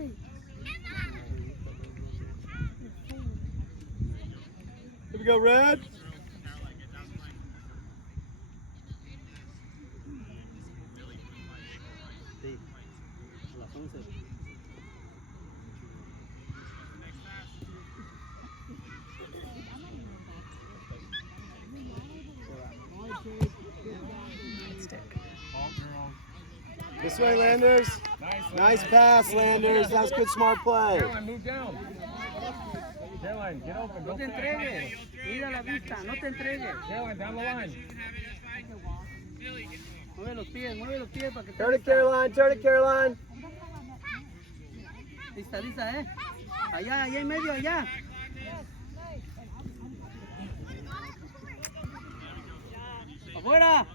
Here we go, Red. This way, Landers. Nice pass, Landers. That was good, smart play. Caroline, move down. Caroline, get open. No te entregues. Mira la vista, no te entregues. Caroline, down the line. Mueve los pies para que te Turn it, Caroline. Turn it, Caroline. Lista, allá en medio, allá. Afuera.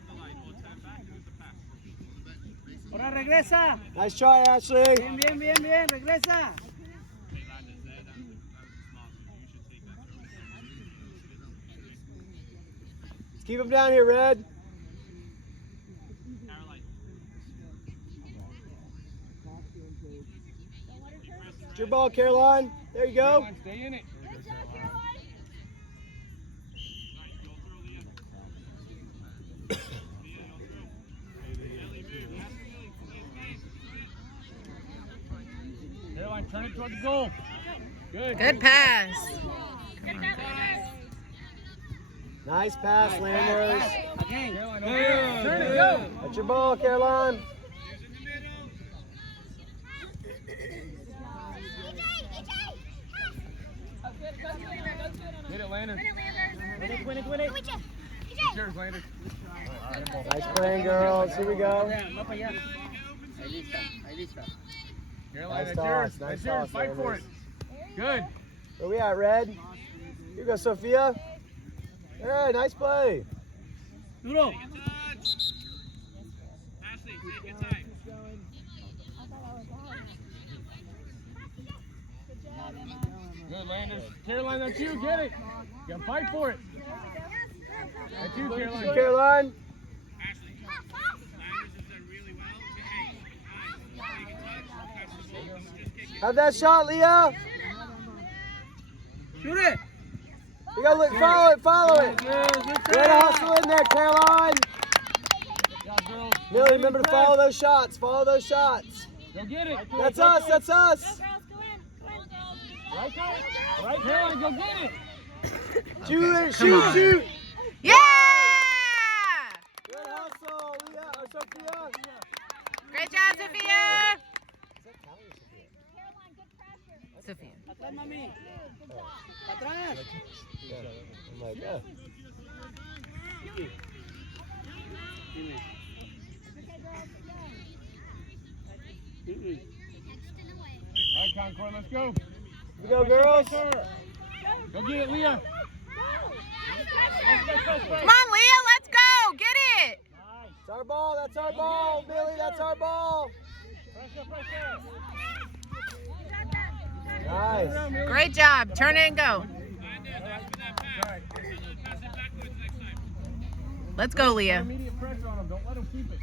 Ahora regresa. Nice try, Ashley. Bien, regresa. Let's keep him down here, Red. It's your ball, Caroline. There you go. Caroline, stay in it. Caroline, turn it toward the goal. Good pass. Nice pass, Landers. Caroline, turn it, go. That's your ball, Caroline. Get it, Landers. Win it. It's yours, Landers. Nice playing, girls. Here we go. Va para allá. Ahí lista. Caroline, Nice that's yours. toss, nice That's yours. toss, Fight for it. Landers. Good. Where we at, Red? Here you go, Sophia. All right, nice play. Duro. Good, Landers. Caroline, that's you. Get it. You gotta fight for it. That's you, Caroline. Caroline. Have that shot, Leah. Shoot it. You gotta look, follow it. Way to hustle in there, Caroline. Yeah, girls. Millie, remember to follow those shots. Follow those shots. Go get it. That's us. That's us. Right, Caroline, go get it. Shoot. Yeah! Good hustle, Leah or Sophia. Great job, Sophia. Sophia. Atrás, mami. Atrás. I'm like, yeah. All right, Concord, let's go. Here we go, girls. Go get it, Leah. Come on, Leah, let's go. Get it. It's our ball. That's our ball, Billy. That's our ball. Nice. Great job. Turn it and go. Let's go, Leah. Immediate pressure on him. Don't let him keep it.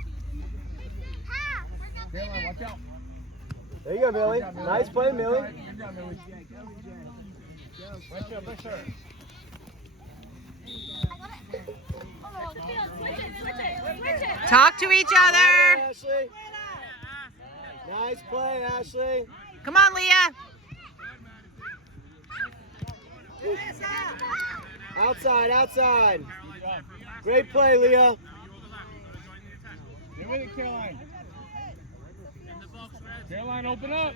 Caroline, watch out. There you go, Millie. Nice play, Millie. Good job, Millie. Pressure. Talk to each other. Ashley. Nice play, Ashley. Come on, Leah. Outside. Great play, Leah. Get with it, Caroline. Caroline, open up.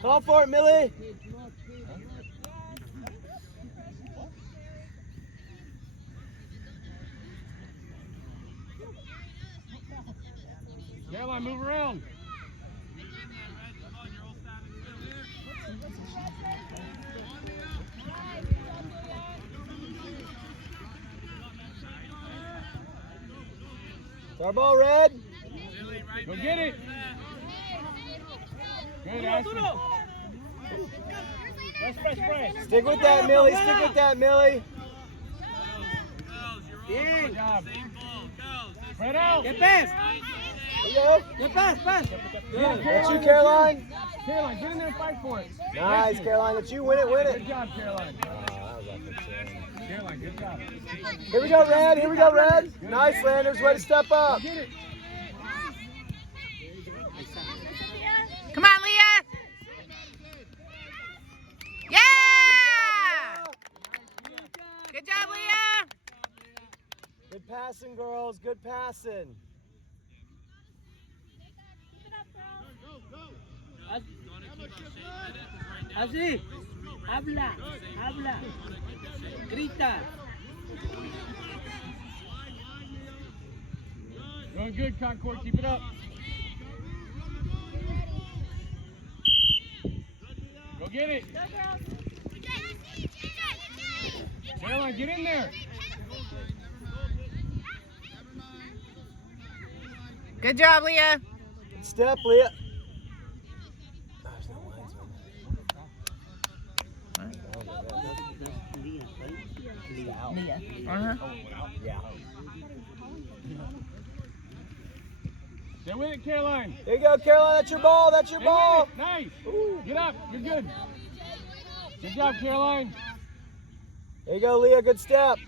Call for it, Millie. Caroline, move around. It's our ball, Red. Go get it. Good, Ashley. Stick with that, Millie. Stick with that, Millie. Good job. Spread out. ¿Qué pez? There you go. ¿Qué pez? That's you, Caroline. Caroline, get in there and fight for it. Nice, Thank you. Caroline. Let you win it, win it. Good job, Caroline. That was up Caroline, good job. Here we go, Red. Here we go, Red. Nice, Landers. Way to step up. Get it. Come on, Leah. Yeah! Good job, Leah. Good passing, girls. Good passing. Así. Habla. Habla. Grita. Doing good, Concord. Keep it up. Go get it. Caroline, get in there. Good job, Leah. Good step, Leah. There's no linesman. Leah. Uh-huh. Yeah. Stay with it, Caroline. There you go, Caroline. That's your ball. That's your Stay with ball. it. Nice. Get up. You're good. Good job, Caroline. There you go, Leah. Good step.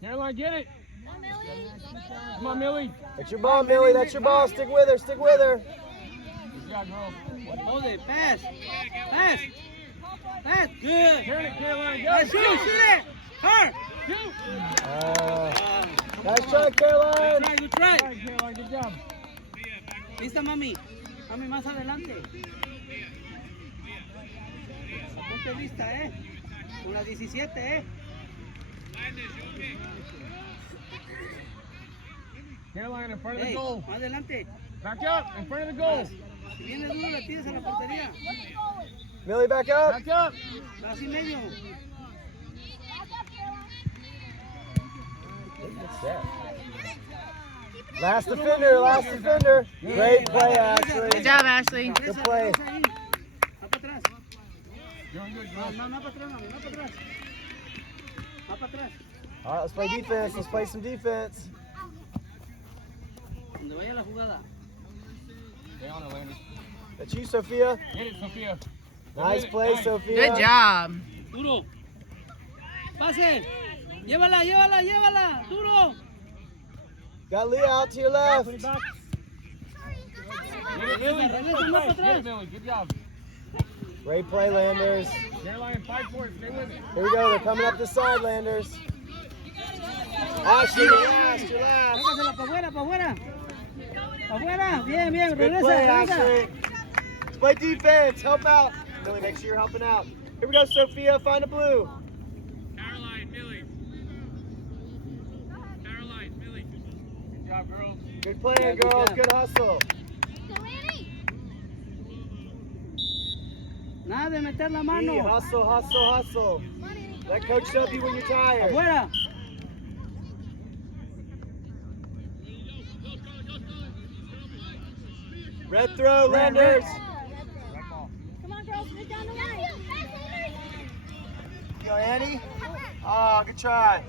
Caroline, get it. Come on, Millie. That's your ball, Millie. That's your ball. Stick with her. Stick with her. Good job, girl. Hold it. Pass. Pass. Pass. Good. Turn it, Caroline. Go. Hey, shoot it. Her. Shoot. Nice try, Caroline. Good try. All right, Caroline. Good job. Lista, mami. Mami, más adelante. Ponte lista, Con la 17, Caroline, in front of the Hey, goal. más adelante. Back up. In front of the goal. Si viene duro, la tiras a la portería. Millie, back up. Back up. Así medio. Last defender, last defender. Great play, Ashley. Good job, Ashley. Good play. Va para atrás. Doing good, No, girl. no, no para atrás, mami, no para atrás. Va para atrás. All right, let's play defense. Let's play some defense. Donde vaya la jugada. Stay on her, Landers. That's you, Sophia. Get it, Sophia. Nice play, Sophia. Good job. Duro. Pase. Llévala, llévala, llévala. Duro. Got Leah out to your left. Put it back. Get it, Regresa, Millie. regresa más para Get it, atrás. Millie. Good job. Great play, Landers. Caroline, fight for it. Stay with it. Here we go. They're coming up the side, Landers. Ashley, you're last. You're last. Sácasela para afuera, para afuera. Para afuera. Bien, bien. Good Regresa, play, regresa. Ashley. Let's play defense. Help out. Millie, make sure you're helping out. Here we go, Sophia. Find a blue. Caroline, Millie. Caroline, Millie. Good job, girls. Good playing, girls. Good hustle. Nada de meter la E, mano. hustle, hustle, hustle. Let Coach sub you when you're tired. Afuera. Red throw, Landers. Come on, girls, get down the line. Go, Annie. Oh, good try.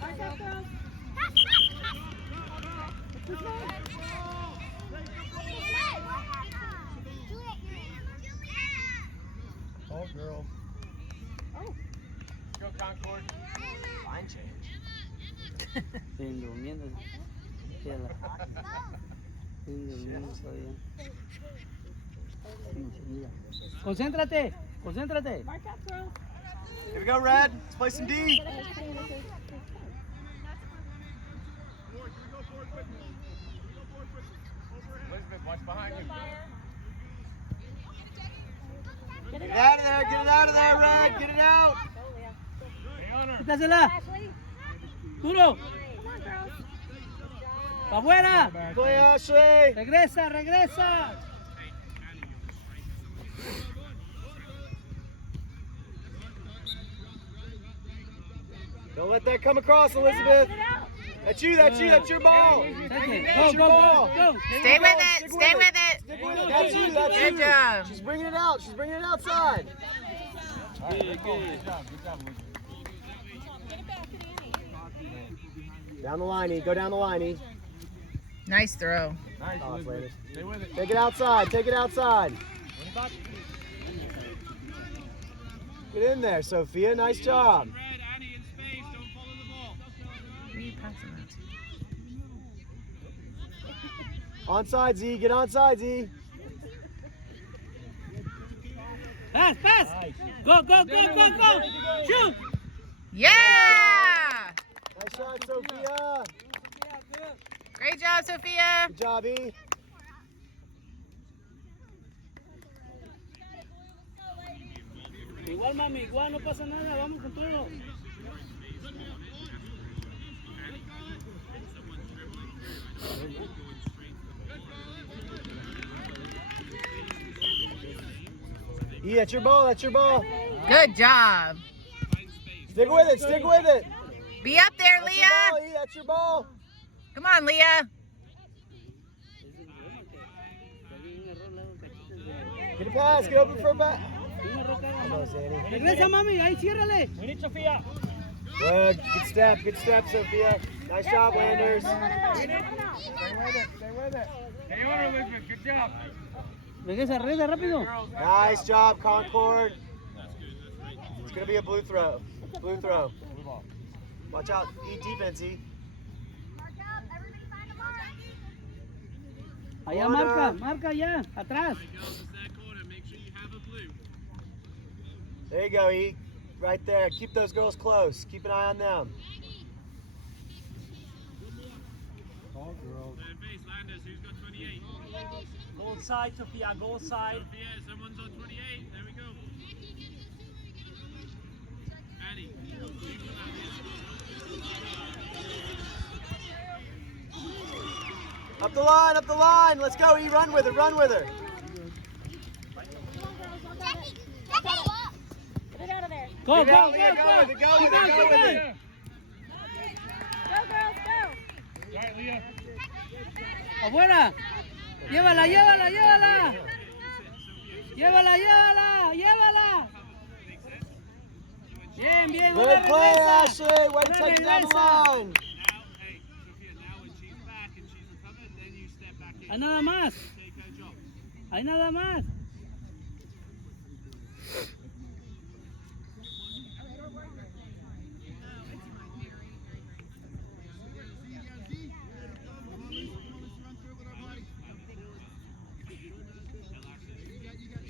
Mark up, girls. Oh, girl. Go, Concord. Line change. Estoy durmiendo. Estoy durmiendo todavía. Concéntrate. Concéntrate. Mark up, girls. Here we go, Red. Let's play some D. Elizabeth, watch behind you. Get it out of there. Get it out of there, Red. Get it out. Stay on her. Quítasela. Ashley, Duro. come on, girls. Pa' afuera. Play, Ashley. Regresa, regresa. Don't let that come across, Elizabeth. Get it out. That's you. That's you. That's your ball. Take it. That's Go, your go, ball. go, go. Stay with it. Stay with it. Stick with it. That's you. That's Good you. job. She's bringing it out. She's bringing it outside. All right, good job. Good job, Elizabeth. Get it back to Danny. Down the line, E. Go down the line, E. Nice throw. Nice, Toss, Elizabeth. Landers. Stay with it. Take it outside. Take it outside. Get in there, Sophia. Nice job. Who are you passing that to? Onside, Z. Get onside, Z. Pass, pass. Go, go, go, go, go. Shoot. Yeah! Nice shot, Sophia. Great job, Sophia. Good job, E. Igual, mami, igual, no pasa nada. Vamos con todo. E, that's your ball. That's your ball. Good job. Stick with it. Stick with it. Be up there, That's your Leah. ball, E. That's your ball. Come on, Leah. Get a pass. Get open for a back. Regresa, mami, ahí ciérrale. Good. Good step. Good step, Sophia. Nice job, Landers. Stay with it. Stay with it. Stay on her, Elizabeth. Good job. Regresa, regresa rápido. Nice job, Concord. It's going to be a blue throw. Blue throw. Watch out. E, defense, E. Allá marca, marca allá, atrás. There you go, E. Right there. Keep those girls close. Keep an eye on them. Go inside, Sophia, go inside. Someone's on 28. There we go. Annie. Up the line, up the line. Let's go, E. Run with it, run with her. Get out of there. Go, Get go, out, go, Leah, go. go with it, go Keep with it, on, go keep with on. it. Go, girls, go. All right, Leah. Afuera. Llévala, llévala, llévala. Llévala, llévala, llévala. Bien, bien. Good ahora play, regresa. Ashley. Way to Ahora take it down the regresa. line. Now, hey, Sophia, now when she's back and she's recovered, then you step back in. Hay nada más. Take her job. Hay nada más.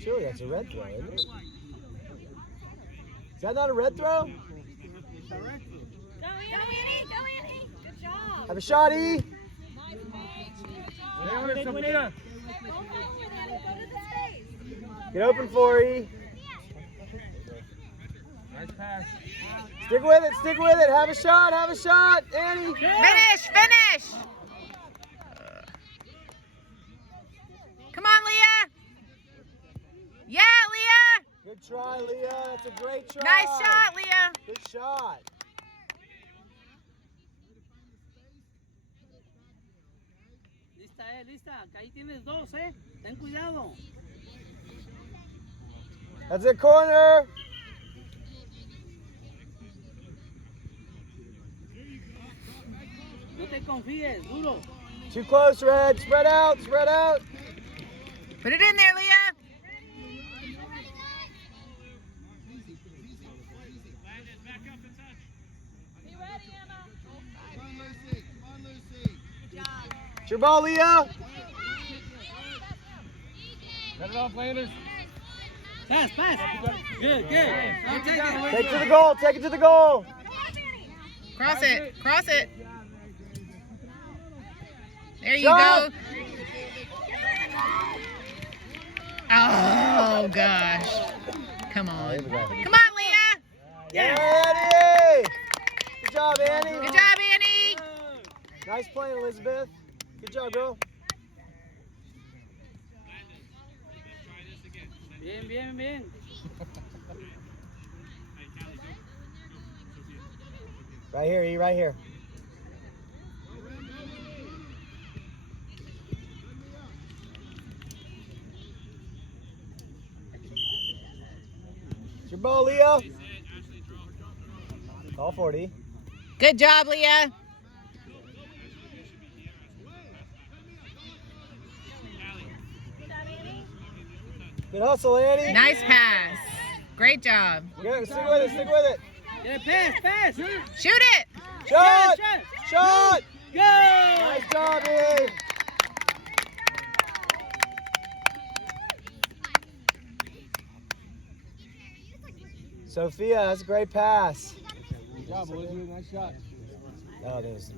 Surely that's a red throw, isn't it? Is that not a red throw? Go, Annie. Go, Annie. Good job. Have a shot, E. Stay on it, Sophia. Go with it. Go to the space. Get open for E. Nice pass. Stick with it, stick with it. Have a shot, Annie. Finish, finish. Come on, Leah. Yeah, Leah. Good try, Leah. That's a great try. Nice shot, Leah. Good shot. Lista, lista. Que ahí tienes dos, Ten cuidado. That's a corner. No te confíes, duro. Too close, Red. Spread out, spread out. Put it in there, Leah. Be ready, Emma. It's your ball, Leah. Cut it off, Landers. Pass, pass. Good, good. Now take it. Take it to the goal, take it to the goal. Cross it, cross it. There you Shot. go. Oh, gosh. Come on. Come on, Leah. Annie! Good job, Annie. Good job, Annie. Nice play, Elizabeth. Good job, girl. Bien, bien, bien. Right here, E, right here. It's your ball, Leah. Call for it, E. Good job, Leah. Good hustle, Annie. Nice pass. Great job. Good, stick with it, stick with it. Yeah, pass. Shoot it. Shot! Shot. Shot! Go! Nice job, Annie. Sophia, that's a great pass. Good job, Elizabeth. Nice shot. Oh, there's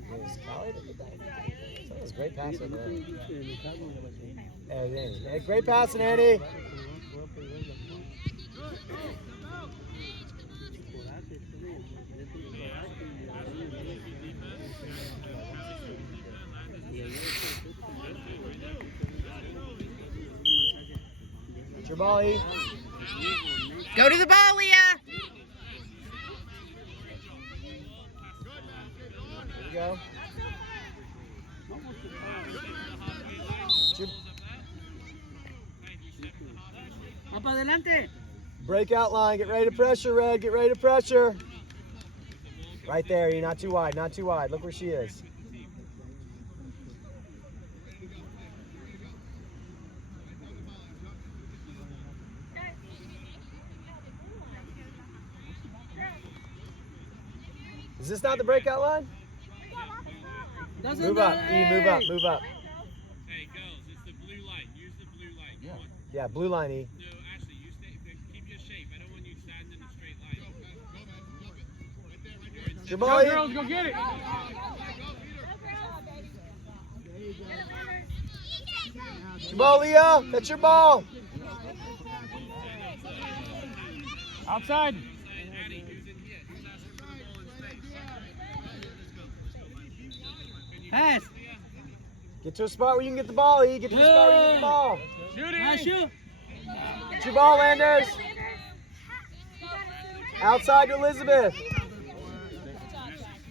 Callie that did that. That was a great pass over there. Hey, great passing, Annie. It's your ball, E. Go to the ball, Leah. There you go. Va para adelante. Breakout line. Get ready to pressure, Red. Get ready to pressure. Right there. You're not too wide. Not too wide. Look where she is. Is this not the breakout line? Move up, E, move up, move up. Hey, girls, it's the blue line. Use the blue line. Yeah. Yeah, blue line, E. No, actually, you keep your shape. I don't want you standing in a straight line. It's your Go, ball, E. girls, go get it. It's your ball, Leah. That's your ball. Outside. Annie, who's in here? Who's asking for the ball in space? Pass. Get to a spot where you can get the ball, E. Get to a spot where you can get the ball. Shoot Nice it. shoot. It's your ball, Landers. Outside to Elizabeth.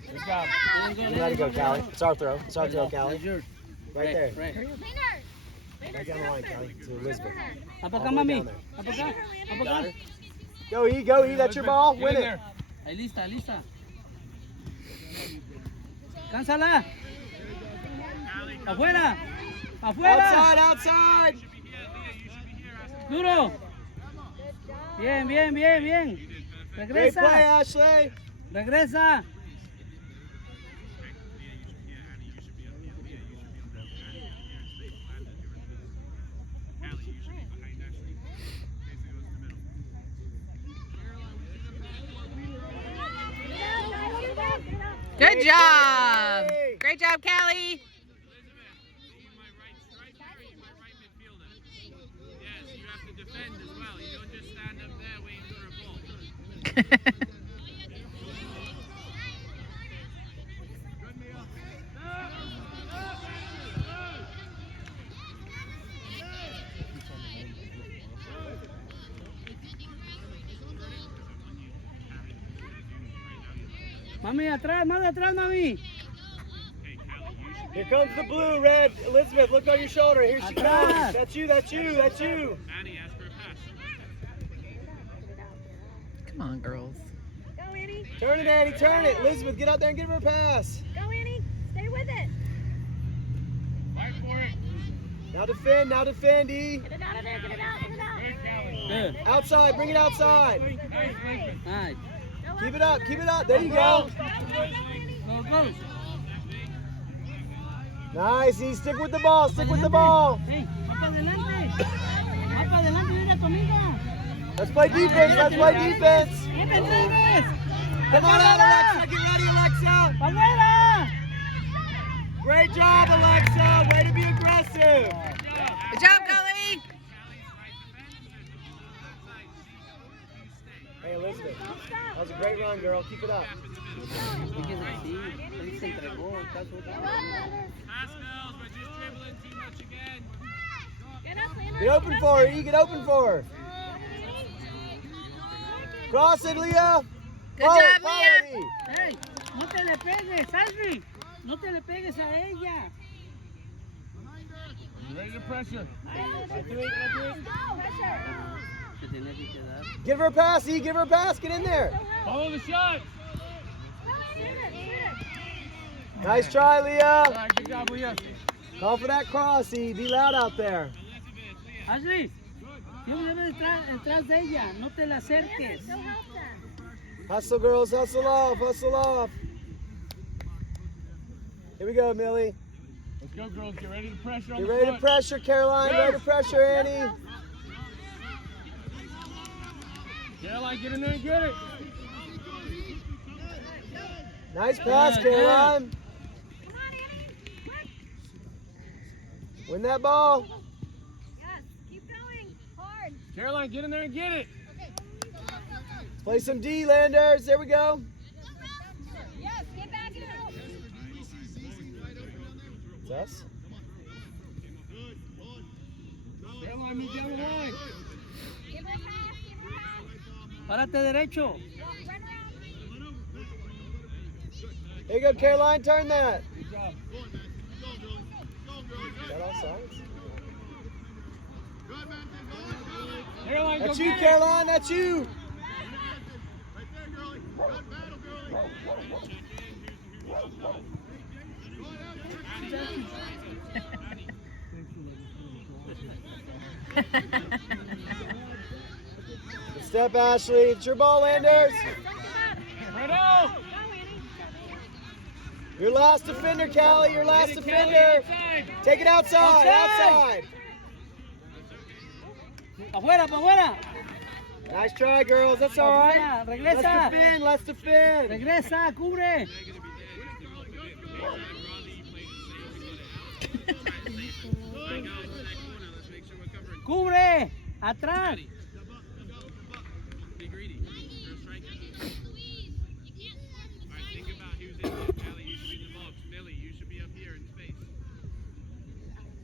Good job. You gotta go, Callie. It's our throw. It's our throw, Callie. That's yours. Right there. Right. Right down the line, Callie. To Elizabeth. Va para All acá, the way mami. down there. Va para acá. Va para acá. Go, E. Go, E. That's your ball. Get Win in it. there. Ahí lista, lista. Cánsala. Afuera. Afuera. Outside, outside. Duro. Bien. Great play, Regresa. Ashley. Regresa. Good job. Great job, Callie. My right striker, he's my right midfielder. Yes, you have to defend as well. You don't just stand up there waiting for a ball. Mami, atrás, más de atrás, mami. Here comes the blue, Red. Elizabeth, look on your shoulder. Here she comes. Atrás. That's you, that's you, that's you. Annie, ask for a pass. Come on, girls. Go, Annie. Turn it, Annie, turn it. Elizabeth, get out there and give her a pass. Go, Annie. Stay with it. Fight for it. Now defend, E. Get it out of there. Get it out. Get it out. Good, Callie. Good. Outside, bring it outside. Nice, Elizabeth. Nice. Keep it up, keep it up. There you go. Go. Nice, E. Stick with the ball, stick with the ball. Hey, va para adelante. Va para adelante, mira tu amiga. Let's play defense, let's play defense. ¡Defensores! Come on out, Alexa. Get ready, Alexa. ¡Afuera! Great job, Alexa. Way to be aggressive. Good job, Callie. Hey, Elizabeth. That was a great run, girl. Keep it up. Él se entregó. Pass, girls. We're just dribbling too much again. Get up, Landers. Get open for her, E. Get open for her. Cross it, Leah. Good Follow, job, follow Leah. it, E. ¡Ey! ¡No te le pegues, Ashley! ¡No te le pegues a ella! You ready to pressure? Pressure. Se tiene que quedar. Give her a pass, E. Give her a pass. Get in there. Follow the shot. Shoot it. Nice try, Leah. All right, good job, Leah. Call for that cross, E. Be loud out there. Ashley, Siempre debes detrás de ella, no te la acerques. Go help them. Hustle, girls. Hustle off. Hustle off. Here we go, Millie. Let's go, girls. Get ready to pressure on Get the ready to foot. pressure, Caroline. Go. Ready to pressure, Annie. Caroline, get in there and get it. Nice pass, Good, good. Caroline. Come on, Annie. Quick. Win that ball. Yes, keep going. Hard. Caroline, get in there and get it. Play some D, Landers. There we go. Yes, get back and help. It's us. Caroline, move down the line. Give her a pass. Give her a pass. Párate derecho. Run around. Here you go, Caroline. Turn that. Good job. Is that all sides? Caroline, go That's you, get it. Caroline. That's you. Good step, Ashley. It's your ball, Landers. Right out. Go, Annie. Your last defender, Callie. Your last Get it, Kelly, defender. outside. Take it outside. Outside. Outside. Afuera, pa' afuera. Nice try, girls. That's all right. Afuera, Let's regresa. defend. Let's defend. Regresa, cubre. Cubre. Atrás. Be greedy. You're a striker. Alright, think about who's in there. Kelly, you should be in the box. Millie, you should be up here in space.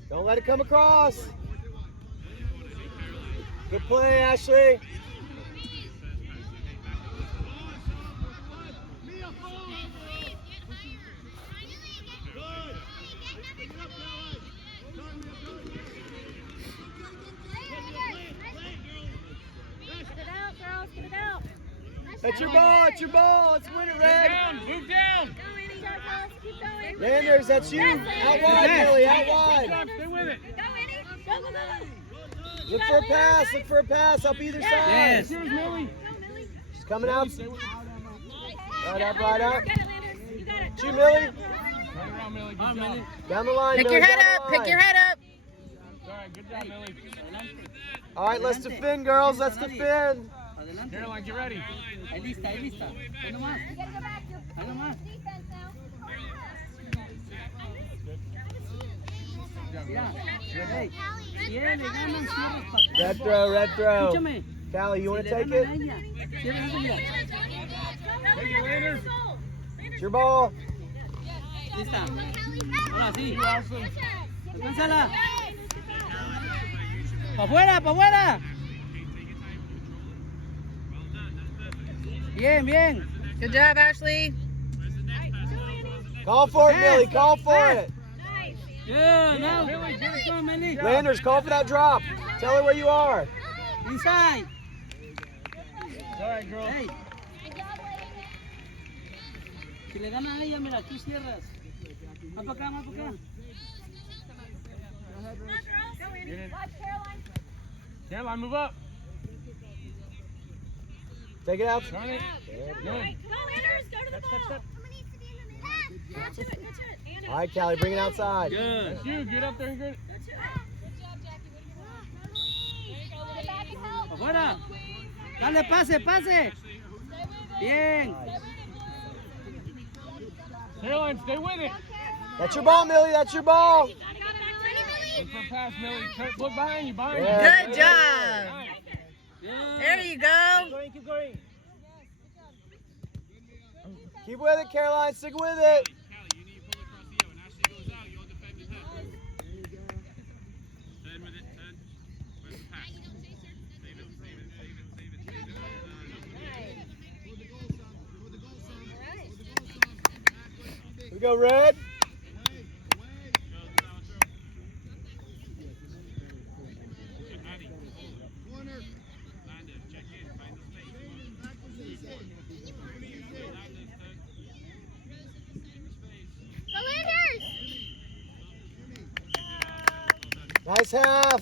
Don't let it come across. Good play, Ashley. Get it out, girls. Get it out. That's your ball. It's your ball. Let's win it, Red. Down, move down. Go, Annie. Go, girls. Keep going. Landers, that's you. Out wide, Millie. Out Good wide. job, stay with it. Go, Annie. Go, go, go. Look for a pass. Look for a pass up either side. Yes. Here's Millie. Go, Millie. She's coming out. Stay with it. Right up, right up. You got it, Landers. You got it. Shoot, Millie. Right around, Millie. Good Ah, job. Millie. Down the line, Pick Millie. your head down the up. Pick line. your head up. All right, good job, Millie. All right, let's defend, girls. Let's defend. Adelante. Caroline, get ready. Ahí lista, ahí lista. Ahí nomás. You gotta go back. You're Ahí nomás. defense now. Mira. Hey. Bien, le ganan, cierras para atrás. Red throw, red throw. Escúchame. Callie, you want Si to le take ganan a it? ella, cierras eso, mira. Take it, Landers. It's your ball. Lista. Ahora sí. You awesome. Alcánzala. Pa' afuera, pa' afuera. Bien, bien. Good job, Ashley. Call for it, Millie. Call for it. Good, now. Millie, get it. Come on, Millie. Landers, call for that drop. Tell her where you are. Inside. All right, girls. Hey. Si le gana a ella, mira, aquí cierras. Más para acá, más para acá. Get it. Watch Caroline. Caroline, move up. Take it out. Turn it. Good. Go, Landers. Go to the ball. step. Get to it. Get to it. Anna. All right, Callie, bring it outside. Good. That's you. Get up there and get it. Get to it. Get back and help. Afuera. Dale, pase, pase. Bien. Caroline, stay with it. That's your ball, Millie. That's your ball. Look for a pass, Millie. Look behind you. Behind Yeah. Good job. Nice. Good. There you go. Keep going. Keep with it, Caroline. Stick with it. Callie, you need to pull across the O. When Ashley goes out, you're defending her. Turn with it, turn. Where's the pass? Save it, save it, save it, save it, save it. Here we go, Red. Landers, check in, find the space. Landers, turn. Go, Landers. Nice half.